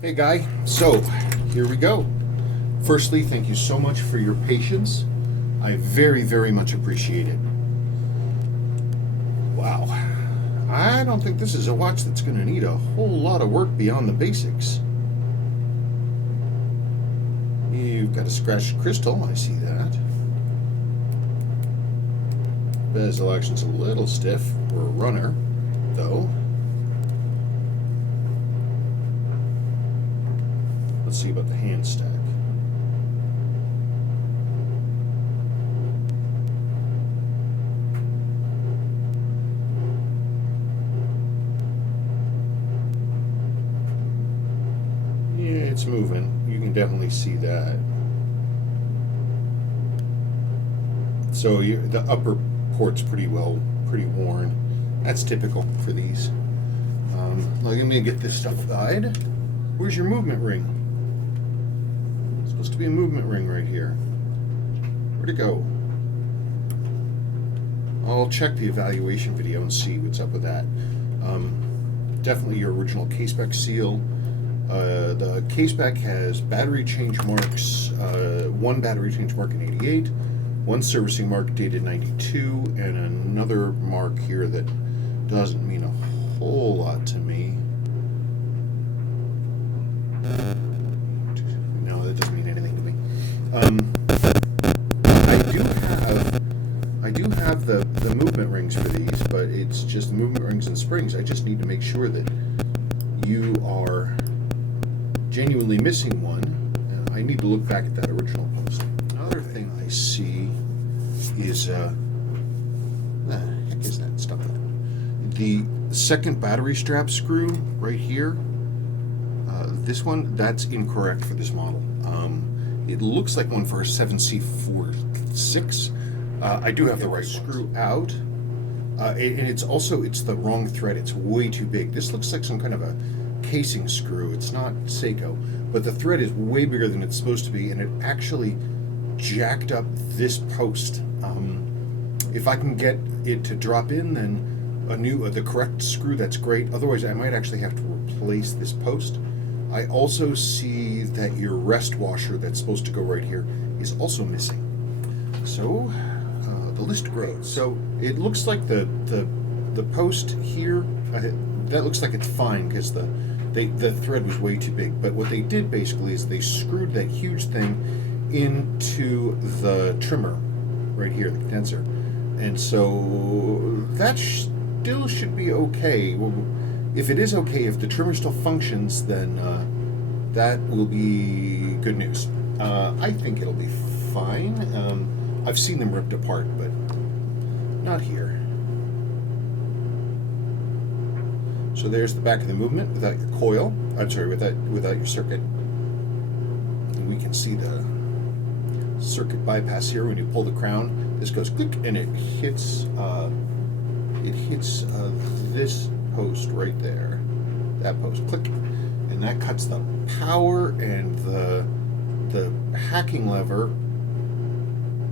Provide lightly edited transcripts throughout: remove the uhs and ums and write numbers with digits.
Hey guy, so here we go. Firstly, thank you so much for your patience. I very, very much appreciate it. Wow, I don't think this is a watch that's going to need a whole lot of work beyond the basics. You've got a scratched crystal, I see that. Bezel action's a little stiff for a runner, though. Let's see about the hand stack. Yeah, it's moving. You can definitely see that. So the upper port's pretty worn. That's typical for these. Let me get this stuff aside. Where's your movement ring? Supposed to be a movement ring right here. Where'd it go? I'll check the evaluation video and see what's up with that. Definitely your original caseback seal. The caseback has battery change marks, one battery change mark in 88, one servicing mark dated 92, and another mark here that doesn't mean a whole lot to me. No, that doesn't mean anything to me. I do have the movement rings for these, but it's just the movement rings and springs. I just need to make sure that you are genuinely missing one. I need to look back at that original post. Another thing I see is heck is that? Stop that. The second battery strap screw right here. This one, that's incorrect for this model. It looks like one for a 7C46. I do have the right screw out, and it's the wrong thread. It's way too big. This looks like some kind of a casing screw. It's not Seiko, but the thread is way bigger than it's supposed to be, and it actually jacked up this post. If I can get it to drop in, then the correct screw, that's great. Otherwise, I might actually have to replace this post. I also see that your rest washer that's supposed to go right here is also missing. So the list grows. So it looks like the post here, that looks like it's fine because the thread was way too big. But what they did basically is they screwed that huge thing into the trimmer right here, the condenser. And so that still should be okay. Well, if it is okay, if the trimmer still functions, then that will be good news. I think it'll be fine. I've seen them ripped apart, but not here. So there's the back of the movement without your coil. I'm sorry, without your circuit. And we can see the circuit bypass here when you pull the crown. This goes click, and it hits this post right there. That post, click, and that cuts the power, and the hacking lever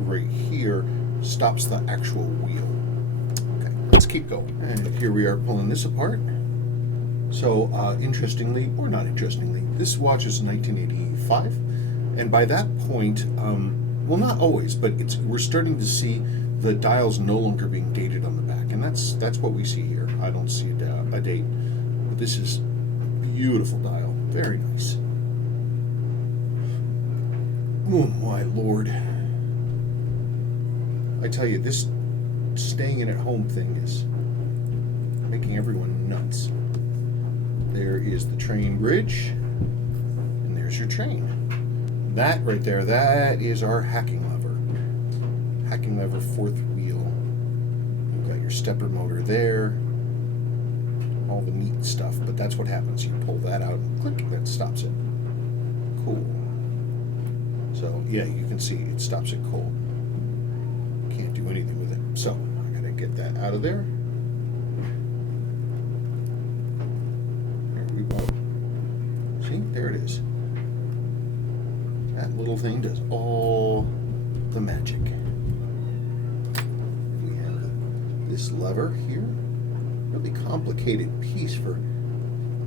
right here stops the actual wheel. Okay, let's keep going. And here we are pulling this apart. So interestingly, or not interestingly, this watch is 1985, and by that point, well, not always, but we're starting to see the dials no longer being dated on the back, and that's what we see here. I don't see a date, but this is a beautiful dial, very nice. Oh my lord! I tell you, this staying in at home thing is making everyone nuts. There is the train bridge, and there's your train. That right there, that is our hacking lever. Hacking lever, fourth wheel. You've got your stepper motor there. All the neat stuff, but that's what happens. You pull that out and click, that stops it. Cool. So yeah, you can see it stops it cold. Can't do anything with it. So I gotta get that out of there. There we go. See, there it is. That little thing does all the magic. We have this lever here. Really complicated piece for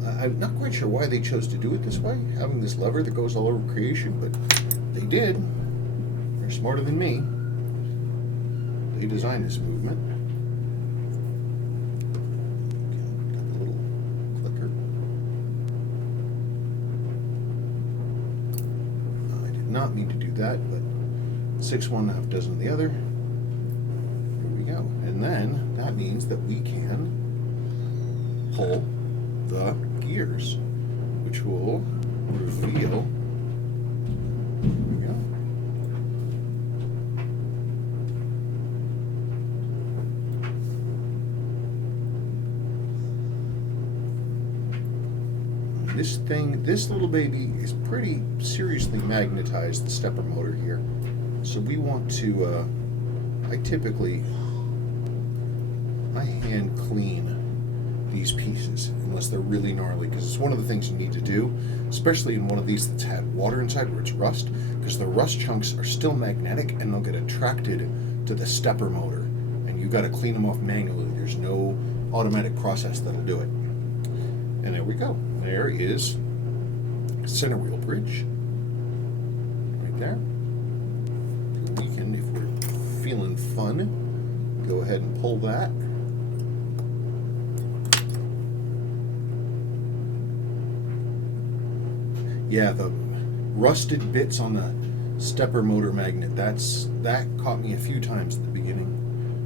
I'm not quite sure why they chose to do it this way, having this lever that goes all over creation, but they did. They're smarter than me. They designed this movement. Okay, got the little clicker. I did not mean to do that, but 6 one, half dozen the other. Here we go. And then that means that we can pull the gears, which will reveal. There we go. This thing, this little baby is pretty seriously magnetized, the stepper motor here. So we want to, I typically, I hand clean these pieces unless they're really gnarly, because it's one of the things you need to do, especially in one of these that's had water inside where it's rust, because the rust chunks are still magnetic and they'll get attracted to the stepper motor, and you got to clean them off manually. There's no automatic process that'll do it. And there we go. There is center wheel bridge right there. We can, if we're feeling fun, go ahead and pull that. Yeah, the rusted bits on the stepper motor magnet, that caught me a few times at the beginning,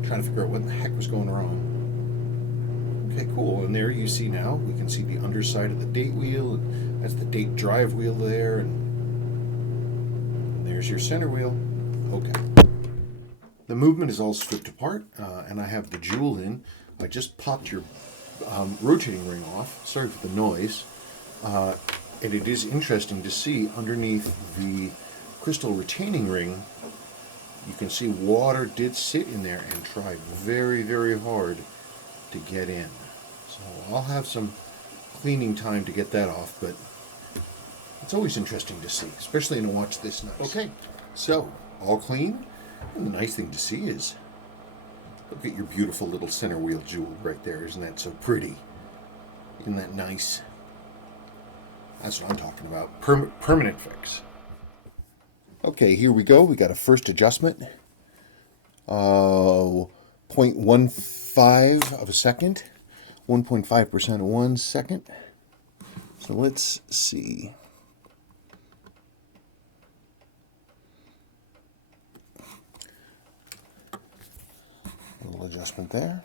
trying to figure out what the heck was going wrong. Okay, cool. And there you see now, we can see the underside of the date wheel. And that's the date drive wheel there. And there's your center wheel. Okay. The movement is all stripped apart, and I have the jewel in. I just popped your rotating ring off. Sorry for the noise. And it is interesting to see underneath the crystal retaining ring, you can see water did sit in there and try very, very hard to get in. So I'll have some cleaning time to get that off, but it's always interesting to see, especially in a watch this nice. Okay, so all clean. And the nice thing to see is, look at your beautiful little center wheel jewel right there. Isn't that so pretty? Isn't that nice? That's what I'm talking about. Permanent fix. Okay, here we go. We got a first adjustment. 0.15 of a second. 1.5% of 1 second. So let's see. A little adjustment there.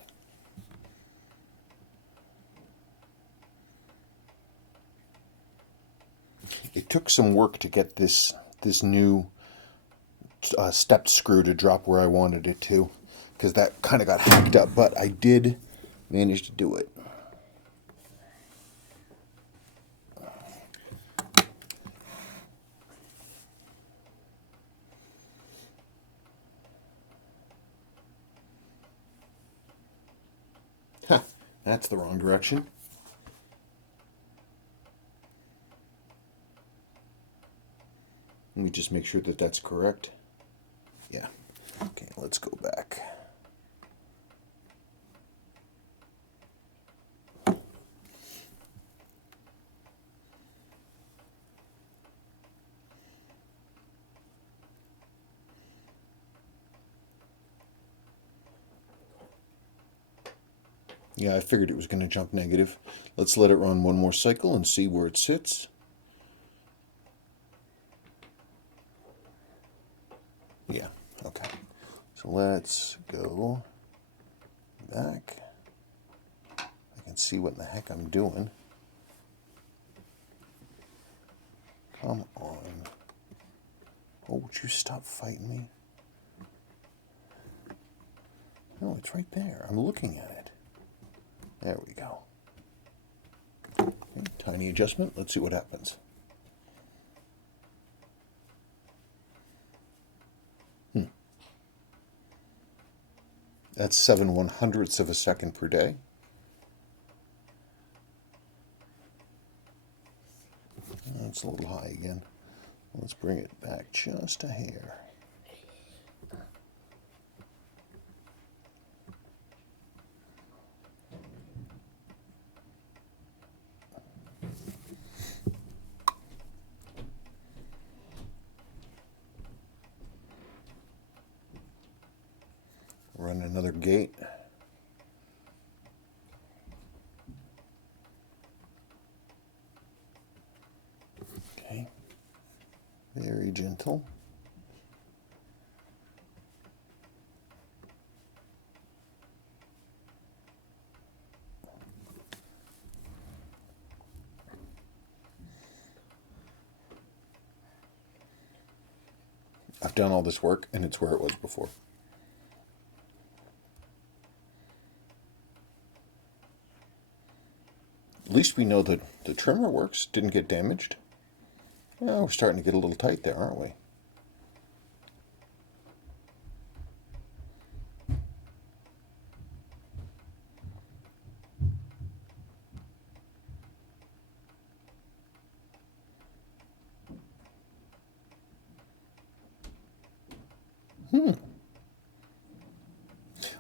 It took some work to get this new stepped screw to drop where I wanted it to, because that kind of got hacked up, but I did manage to do it. Huh, that's the wrong direction. Let me just make sure that that's correct. Yeah. Okay, let's go back. Yeah, I figured it was going to jump negative. Let's let it run one more cycle and see where it sits. Yeah, okay. So let's go back. I can see what the heck I'm doing. Come on. Oh, would you stop fighting me? No, it's right there. I'm looking at it. There we go. Okay, tiny adjustment. Let's see what happens. That's 7/100ths of a second per day. That's a little high again. Let's bring it back just a hair. Run another gate. Okay. Very gentle. I've done all this work and it's where it was before. At least we know that the trimmer works, didn't get damaged. Well, we're starting to get a little tight there, aren't we?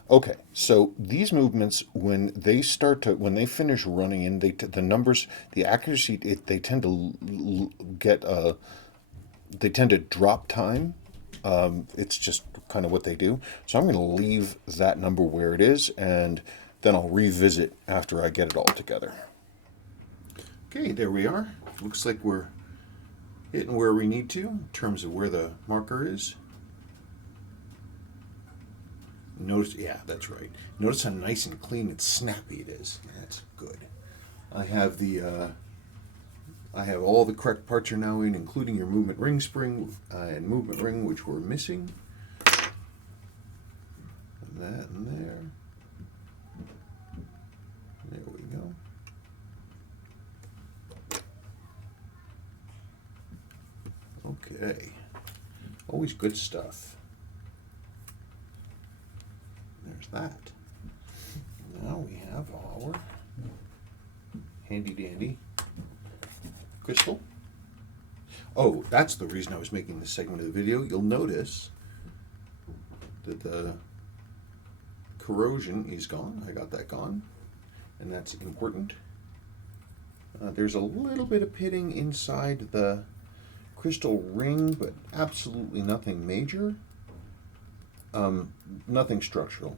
Okay, so these movements, when they finish running in, the numbers, the accuracy, they tend to they tend to drop time. It's just kind of what they do. So I'm going to leave that number where it is, and then I'll revisit after I get it all together. Okay, there we are. Looks like we're hitting where we need to in terms of where the marker is. Notice, yeah, that's right. Notice how nice and clean and snappy it is. That's good. I have all the correct parts are now in, including your movement ring spring and movement ring, which were missing. And that and there. There we go. Okay. Always good stuff. There's that. Now we have our handy dandy crystal. Oh, that's the reason I was making this segment of the video. You'll notice that the corrosion is gone. I got that gone, and that's important. There's a little bit of pitting inside the crystal ring, but absolutely nothing major. Nothing structural.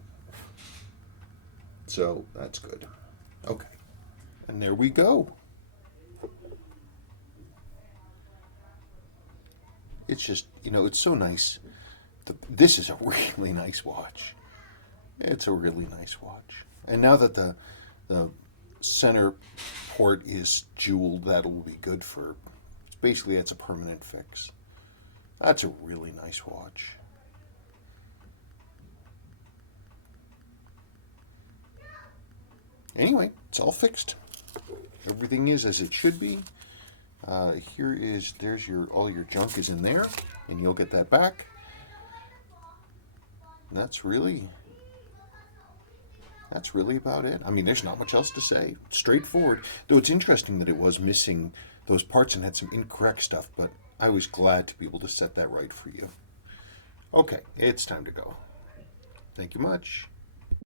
So that's good. Okay. And there we go. It's just, it's so nice. This is a really nice watch. It's a really nice watch. And now that the center port is jeweled, that'll be good for, basically it's a permanent fix. That's a really nice watch. Anyway, it's all fixed. Everything is as it should be. There's all your junk is in there, and you'll get that back. That's really about it. I mean, there's not much else to say. Straightforward. Though it's interesting that it was missing those parts and had some incorrect stuff, but I was glad to be able to set that right for you. Okay, it's time to go. Thank you much.